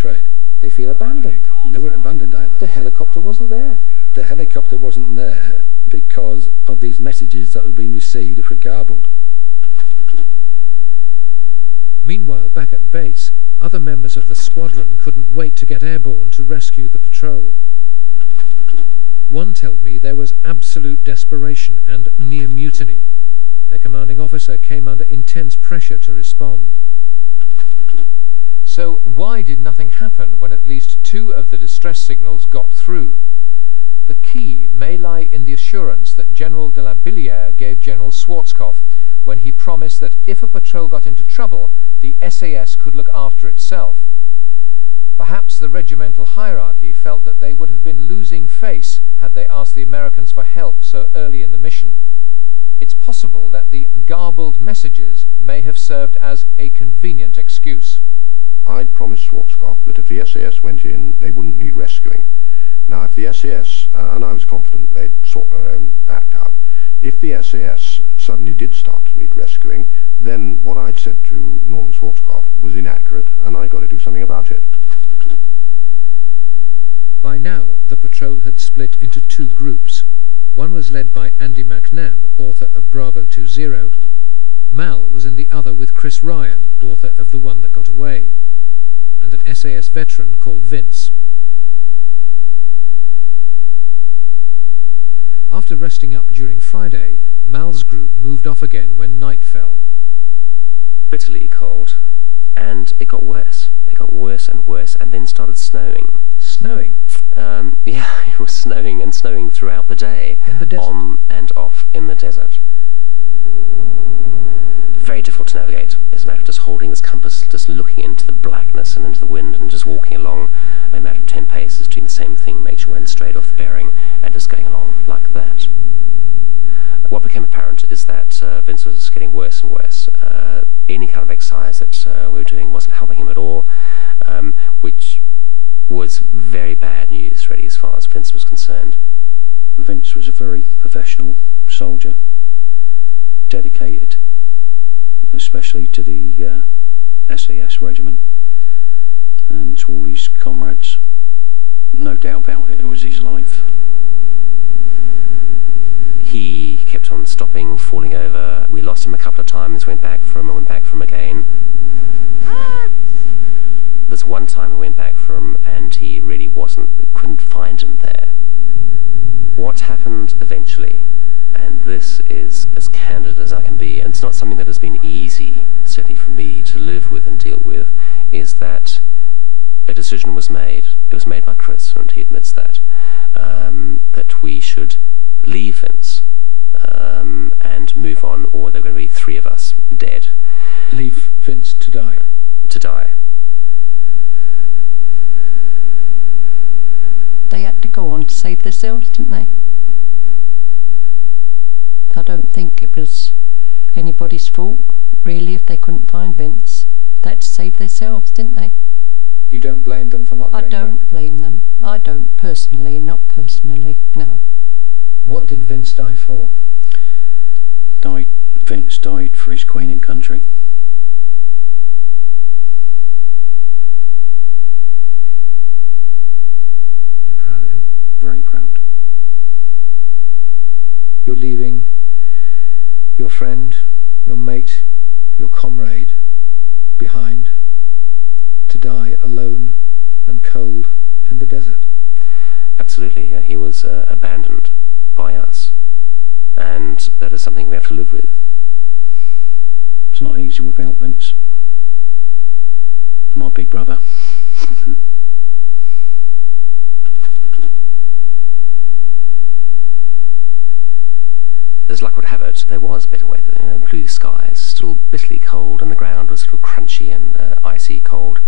betrayed. They feel abandoned. They weren't abandoned either. The helicopter wasn't there. The helicopter wasn't there because of these messages that were being received, which were garbled. Meanwhile, back at base, other members of the squadron couldn't wait to get airborne to rescue the patrol. One told me there was absolute desperation and near mutiny. Their commanding officer came under intense pressure to respond. So why did nothing happen when at least 2 of the distress signals got through? The key may lie in the assurance that General de la Billière gave General Schwarzkopf when he promised that if a patrol got into trouble, the SAS could look after itself. Perhaps the regimental hierarchy felt that they would have been losing face had they asked the Americans for help so early in the mission. It's possible that the garbled messages may have served as a convenient excuse. I'd promised Schwarzkopf that if the SAS went in, they wouldn't need rescuing. Now, if the SAS, and I was confident they'd sort their own act out, if the SAS suddenly did start to need rescuing, then what I'd said to Norman Schwarzkopf was inaccurate, and I'd got to do something about it. By now, the patrol had split into 2 groups. One was led by Andy McNabb, author of Bravo 20. Mal was in the other with Chris Ryan, author of The One That Got Away, and an SAS veteran called Vince. After resting up during Friday, Mal's group moved off again when night fell. Bitterly cold, and it got worse. It got worse and worse, and then started snowing. Snowing? Yeah, it was snowing and snowing throughout the day. In the desert? On and off in the desert. Very difficult to navigate. It's a matter of just holding this compass, just looking into the blackness and into the wind, and just walking along a matter of 10 paces, doing the same thing, make sure we're straight off the bearing, and just going along like that. What became apparent is that Vince was getting worse and worse. Any kind of exercise that we were doing wasn't helping him at all, which was very bad news, really, as far as Vince was concerned. Vince was a very professional soldier, dedicated, especially to the SAS regiment and to all his comrades. No doubt about it, it was his life. He kept on stopping, falling over. We lost him a couple of times, went back for him and went back for him again. There's one time we went back for him and he really couldn't find him there. What happened eventually, and this is as candid as I can be, and it's not something that has been easy, certainly for me, to live with and deal with, is that a decision was made. It was made by Chris, and he admits that, that we should leave Vince and move on, or there are going to be 3 of us dead. Leave Vince to die? To die. They had to go on to save themselves, didn't they? I don't think it was anybody's fault, really, if they couldn't find Vince. They had to save themselves, didn't they? You don't blame them for not going back? I don't blame them. I don't personally, not personally, no. What did Vince die for? Vince died for his Queen and country. You proud of him? Very proud. You're leaving your friend, your mate, your comrade behind to die alone and cold in the desert. Absolutely, he was abandoned by us, and that is something we have to live with. It's not easy without Vince. My big brother. As luck would have it, there was better weather, blue skies, still bitterly cold, and the ground was sort of crunchy and icy cold.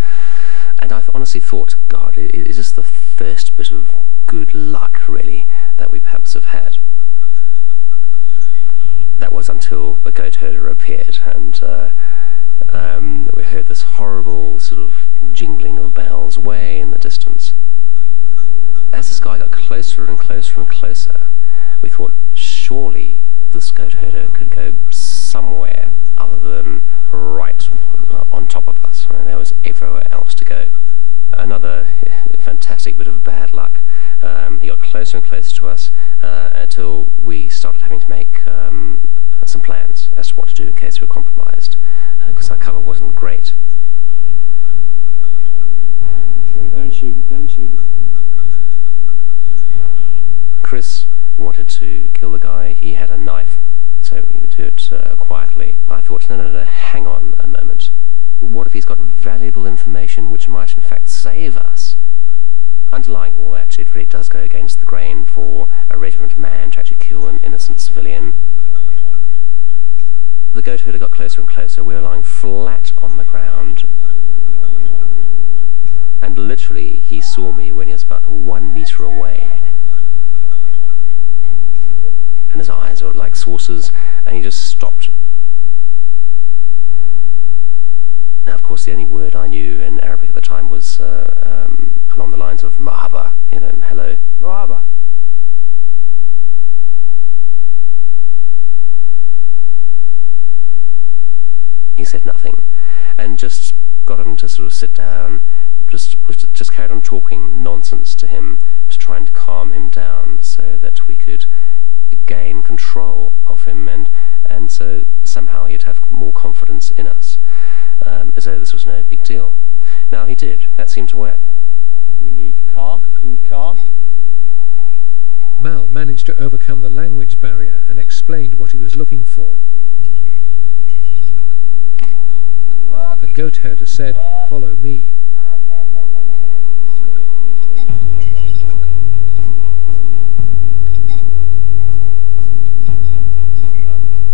And I honestly thought, God, is this the first bit of good luck, really, that we perhaps have had? That was until the goat herder appeared, and we heard this horrible sort of jingling of bells way in the distance. As the sky got closer and closer and closer, we thought, surely this goat herder could go somewhere other than right on top of us. I mean, there was everywhere else to go. And another fantastic bit of bad luck. He got closer and closer to us until we started having to make some plans as to what to do in case we were compromised, because our cover wasn't great. Don't shoot him. Chris wanted to kill the guy. He had a knife, so he would do it quietly. I thought, no, hang on a moment. What if he's got valuable information which might in fact save us? Underlying all that, it really does go against the grain for a regiment man to actually kill an innocent civilian. The goat herder got closer and closer. We were lying flat on the ground. And literally, he saw me when he was about 1 metre away. And his eyes were like saucers, and he just stopped. Now, of course, the only word I knew in Arabic at the time was along the lines of marhaba, hello. Marhaba. He said nothing, and just got him to sort of sit down, just carried on talking nonsense to him to try and calm him down so that we could gain control of him, and so somehow he'd have more confidence in us, as though this was no big deal. Now he did. That seemed to work. We need car. Mal managed to overcome the language barrier and explained what he was looking for. The goat herder said, "Follow me."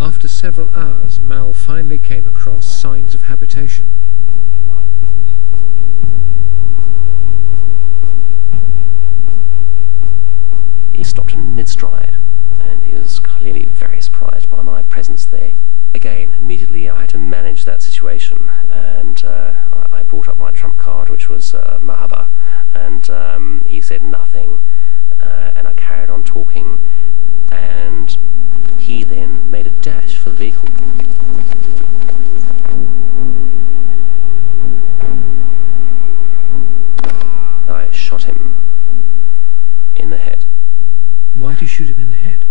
After several hours, Mal finally came across signs of habitation. He stopped in mid-stride, and he was clearly very surprised by my presence there. Again, immediately I had to manage that situation, and I brought up my trump card, which was marhaba, and he said nothing, and I carried on talking, and he then made a dash for the vehicle. I shot him in the head. Why do you shoot him in the head?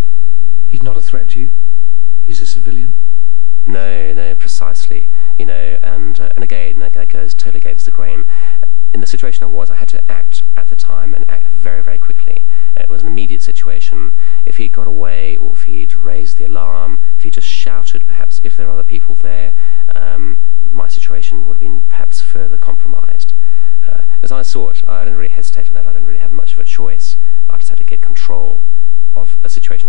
He's not a threat to you. He's a civilian. No, precisely. And again, that goes totally against the grain. In the situation I had to act at the time and act very, very quickly. It was an immediate situation. If he'd got away, or if he'd raised the alarm, if he just shouted, perhaps, if there are other people there, my situation would have been perhaps further compromised. As I saw it, I didn't really hesitate on that. I didn't really have much of a choice. I just had to get control of a situation